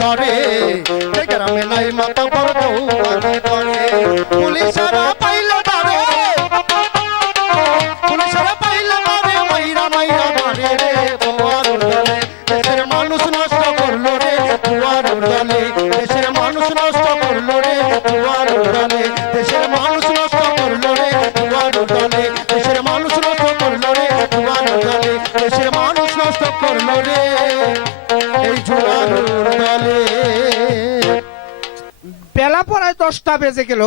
ধরে এই গ্রামে নাই মাথা বড় বাজি ধরে পুলিশেরা পাইলে ধরে পুলিশেরা পাইলে মাইরা মাইরা মারে রে। বুয়ার উড়ালে দেশের মানুষ নষ্ট করল রে। বুয়ার উড়ালে দেশের মানুষ নষ্ট করল রে। বুয়ার উড়ালে দেশের মানুষ নষ্ট করল রে। বুয়ার উড়ালে দেশের মানুষ নষ্ট করল রে। বুয়ার উড়ালে দেশের মানুষ নষ্ট করল রে। বেলা পড়ায় দশটা বেজে গেল।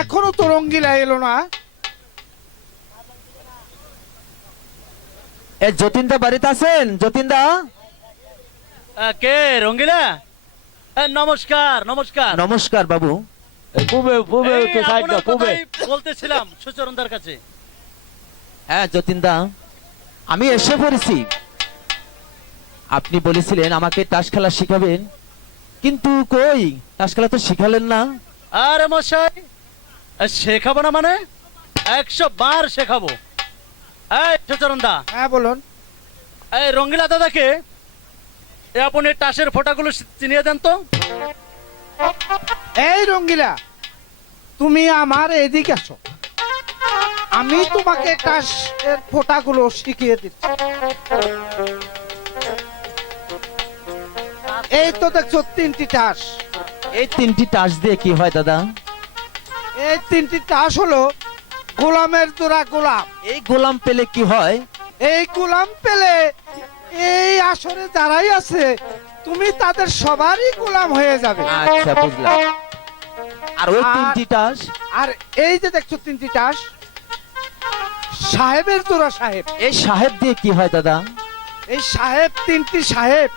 এখনও তো রঙ্গিলা এলো না। এ যতীনদা বাড়িতে আছেন? যতীনদা কে রঙ্গিলা? নমস্কার নমস্কার। নমস্কার বাবু। পুবে পুবে একটু সাইড দাও পুবে বলতেছিলাম সুচরণদার কাছে। হ্যাঁ যতীনদা আমি এসে পড়েছি। আপনি বলেছিলেন আমাকে তাস খেলা শিখাবেন। কিন্তু কই? খেলা তো শিখালেন না। আরে মশাই শেখাবো না মানে? একশো বার শেখাবো। এই সুচরণদা। হ্যাঁ বলুন। এই রঙ্গিলা দাদাকে আপনি টাসের ফোঁটাগুলো চিনিয়ে দেন তো। এই রঙ্গিলা তুমি আমার এদিকে আসো। আমি তোমাকে টাস এর ফোঁটাগুলো শিখিয়ে দিচ্ছি। এই তো দেখছ তিনটি টাস। এই তিনটি টাস দিয়ে কি হয় দাদা? এই তিনটি টাস হলো গোলামের জোড়া গোলাম। এই গোলাম পেলে কি হয়? এই গোলাম পেলে এই আসরে যারাই আছে তুমি তাদের সবারই গোলাম হয়ে যাবে। আচ্ছা বুঝলাম। আর ওই তিনটি তাস আর এই যে দেখছ তিনটি টাস সাহেবের জোড়া সাহেব। এই সাহেব দিয়ে কি হয় দাদা? এই সাহেব তিনটি সাহেব।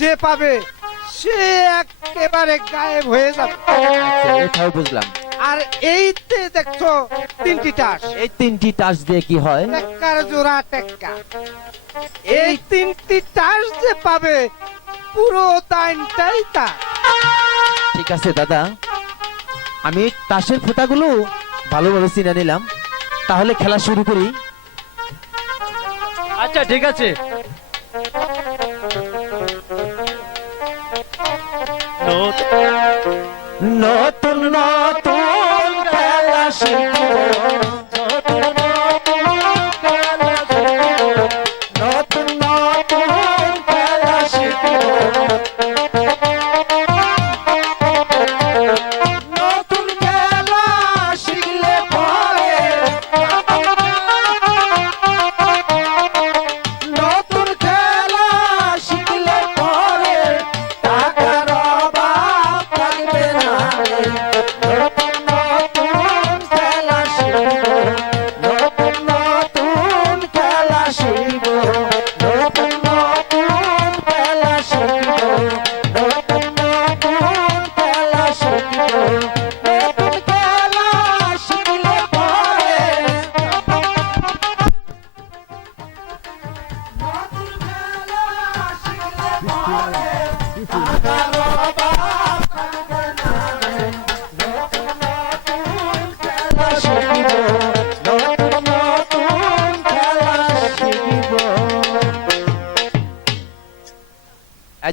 যে পাবে সে একেবারে গায়েব হয়ে যাবে। আচ্ছা এটাও বুঝলাম। আর এই যে দেখছ তিনটি টাস। এই তিনটি তাস দিয়ে কি হয়? টেক্কার জোড়া টেক্কা। এই তিনটি টাস যে পাবে পুরো দাইনটাই তার। ঠিক আছে দাদা। আমি তাসের ফোঁটাগুলো ভালোভাবে চিনে নিলাম। তাহলে খেলা শুরু করি। আচ্ছা ঠিক আছে। নতুন নতুন খেলা শিখব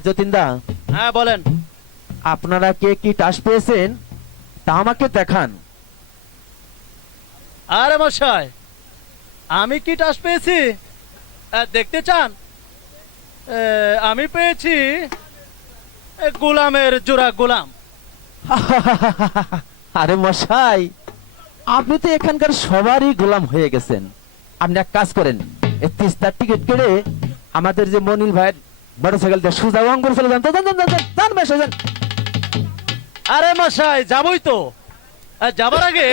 যতীনদা। হ্যাঁ বলেন। আপনারা কে কি টাস পেয়েছেন তা আমাকে দেখান। আরে মশাই আমি কি টাস পেয়েছি? দেখতে চান? আমি পেয়েছি গোলামের জোড়া গোলাম। আরে মশাই আপনি তো এখানকার সবারই গোলাম হয়ে গেছেন। আপনি এক কাজ করেন তিস্তার টিকিট কেটে আমাদের যে মনিল ভাইয়ের মোটরসাইকেল দিয়ে সুজা চলে যান তো যান, যান, যান, যান, যান, বেশ, আরে মশাই যাবই তো। যাবার আগে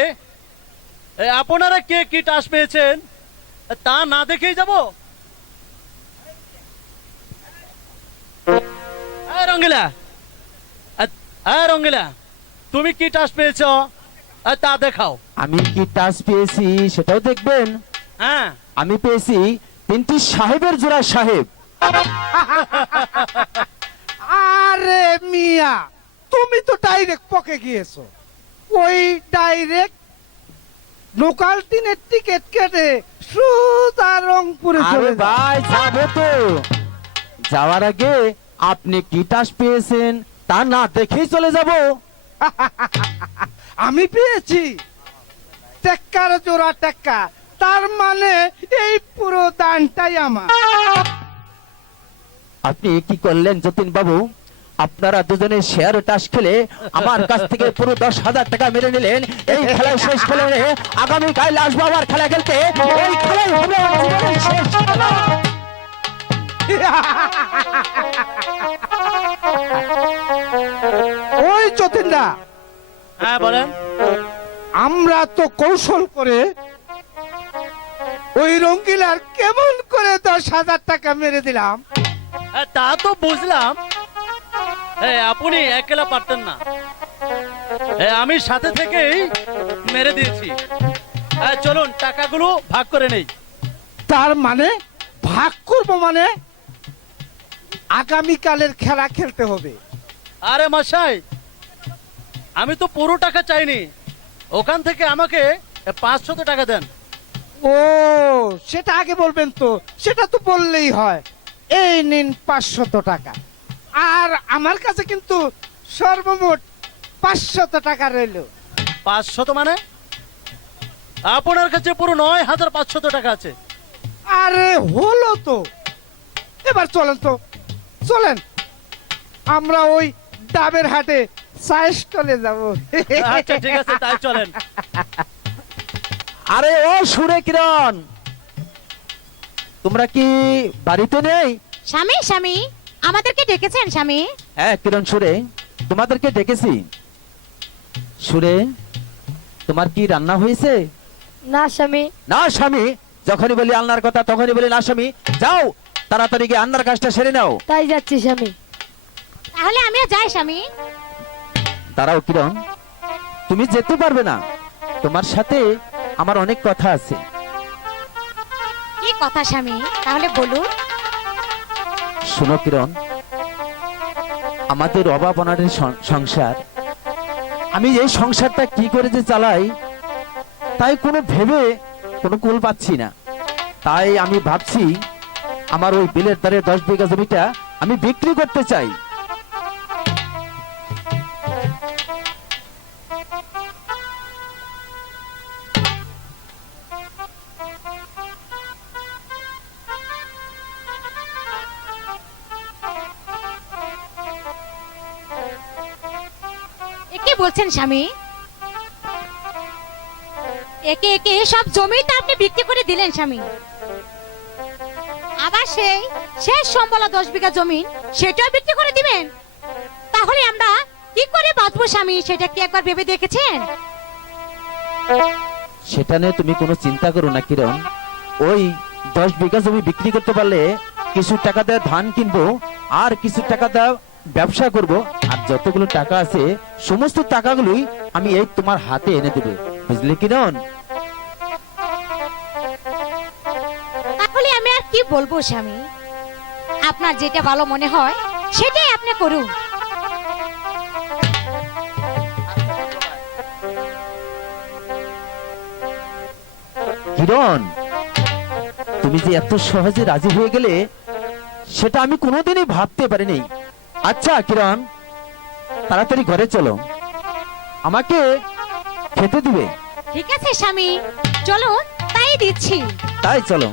আপনারা কে কি টাস পেয়েছেন? তা না দেখেই যাব? রঙ্গিলা। এ, রঙ্গিলা। তুমি কি টাস পেয়েছ? তা দেখাও। আমি কি টাচ পেয়েছি সেটাও দেখবেন। হ্যাঁ। আমি পেয়েছি তিনটি সাহেবের জোড়া সাহেব। আরে মিয়া তুমি তো ডাইরেক্ট পকে গিয়েছো। ওই ডাইরেক্ট লোকাল ট্রেনের টিকিট কেটে সুদা রংপুরে চলে ভাই যাব তো। যাওয়ার আগে আপনি কি টাস পেয়েছেন তা না দেখেই চলে যাব। আমি পেয়েছি। টেক্কার জোড়া টেক্কা তার মানে এই পুরো দানটাই আমার। আপনি কি করলেন যতীন বাবু? আপনারা দুজনে শেয়ার টাস খেলে আমার কাছ থেকে পুরো দশ হাজার টাকা মেরে নিলেন। এই খেলায় শেষ খেলে আগামী কাল আসব আবার খেলা খেলতে। এই খেলাই হবে আমার ওই যতীনদা। হ্যাঁ বলেন। আমরা তো কৌশল করে ওই রঙ্গিলার কেমন করে দশ হাজার টাকা মেরে দিলাম। তা তো বুঝলাম। আপনি একলা পারতেন না। আমি সাথে থেকেই মেরে দিয়েছি। চলুন টাকাগুলো ভাগ করে নেই। তার মানে? ভাগ করব মানে? আগামীকালের খেলা খেলতে হবে। আরে মশাই আমি তো পুরো টাকা চাইনি। ওখান থেকে আমাকে পাঁচশত টাকা দেন। ও সেটা আগে বলবেন তো। সেটা তো বললেই হয়। এই নিন পাঁচশত টাকা। আর আমার কাছে কিন্তু সর্বমোট পাঁচশত টাকা রইল। পাঁচশত মানে? আপনার কাছে পুরো নয় হাজার পাঁচশত টাকা আছে। আরে হলো তো। এবার চলেন তো। চলেন। আমরা ওই ডাবের হাটে চলে যাব। আচ্ছা ঠিক আছে তাই চলেন। আরে ও সুরে কিরণ তোমরা কি বাড়িতে নেই? স্বামী স্বামী আমাদেরকে ডেকেছেন স্বামী। হ্যাঁ কিরণ সুরে তোমাদেরকে ডেকেছি। সুরে তোমার কি রান্না হয়েছে? না স্বামী। না স্বামী যখনই বলি আল্লাহর কথা তখনই বলি না স্বামী যাও তাড়াতাড়ি গিয়ে আন্নার কাজটা সেরে নাও। তাই যাচ্ছি স্বামী। তাহলে আমিও যাই স্বামী। দাঁড়াও কিরণ। তুমি যেতে পারবে না। তোমার সাথে আমার অনেক কথা আছে। কথা স্বামী, তাহলে বলুন। শুনো কিরণ, আমাদের অভাব অনারের সংসার। আমি এই সংসারটা কি করে যে চালাই, তাই কোনো ভেবে কোনো কুল পাচ্ছি না। তাই আমি ভাবছি, আমার ওই বিলের দ্বারে দশ বিঘা জমিটা আমি বিক্রি করতে চাই। বলছেন, স্বামী? একে একে সব জমিটা আপনি বিক্রি করে দিলেন, স্বামী। আবার সেই শেষ সম্বলা দশ বিঘা জমি সেটাও বিক্রি করে দিবেন? তাহলে আমরা কি করে বাঁচবো, স্বামী? সেটা কি একবার ভেবে দেখেছেন? সেটা নিয়ে তুমি কোনো চিন্তা করো না, কিরণ। ওই দশ বিঘা জমি বিক্রি করতে পারলে কিছু টাকা দিয়ে ধান কিনবো, আর কিছু টাকা দিয়ে ব্যবসা করব যতগুলো টাকা আছে সমস্ত টাকাগুলোই আমি এই তোমার হাতে এনে দেবো। বুঝলে কিরণ তাহলে আমি আর কি বলব স্বামী? আপনার যেটা ভালো মনে হয় সেটাই আপনি করুন। কিরণ তুমি যে এত সহজে রাজি হয়ে গেলে সেটা আমি কোনোদিনই ভাবতে পারিনি। আচ্ছা কিরণ? তাড়াতাড়ি ঘরে চলো। আমাকে খেতে দিবে। ঠিক আছে স্বামী। চলো তাই দিচ্ছি। তাই চলো।